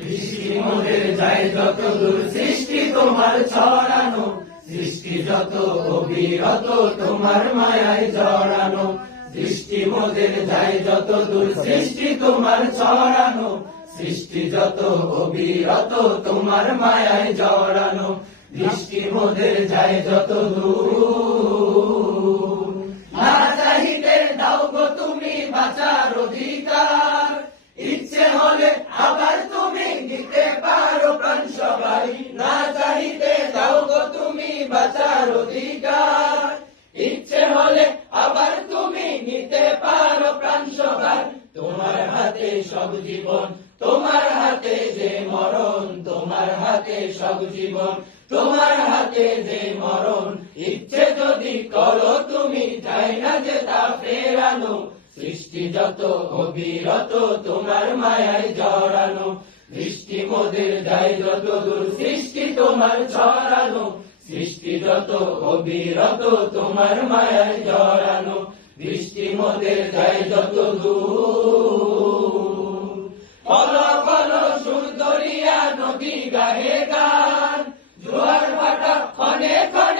দৃষ্টি মোদের যায় যত দূর, সৃষ্টি তোমার ছড়ানো, সৃষ্টি যত অবিরত তোমার মায়ায় জড়ানো। দৃষ্টি মোদের যায় যত দূর, সৃষ্টি তোমার ছড়ানো, সৃষ্টি যত অবিরত তোমার মায়ায় জড়ানো। দৃষ্টি মোদের যায় যত দূর, না চাহিতে দাও গো তুমি বাঁচার অধিকার, ইচ্ছে হলে আবার তুমি নিতে পারো প্রাণ সবাই। না চাহিতে দাও গো তুমি বাঁচার অধিকার, ইচ্ছে হলে আবার তুমি নিতে পারো প্রাণ সবাই। তোমার হাতে সব জীবন, তোমার হাতে যে মরণ, তোমার হাতে সব জীবন, তোমার হাতে যে মরণ। ইচ্ছে যদি করো তুমি, চাই না যে তা ফেরানো। সৃষ্টি যত অবিরত তোমার মায়ায় জড়ানো, দৃষ্টি মোদের যায় যত দূর, সৃষ্টি তোমার ছড়ানো, সৃষ্টি যত অবিরত তোমার মায়ায় জড়ানো। দৃষ্টি মোদের যায় যত দূর, ফল ফল সুর দরিয়া নদী গাহে গান, জোয়ার ভাটা ক্ষণে ক্ষণে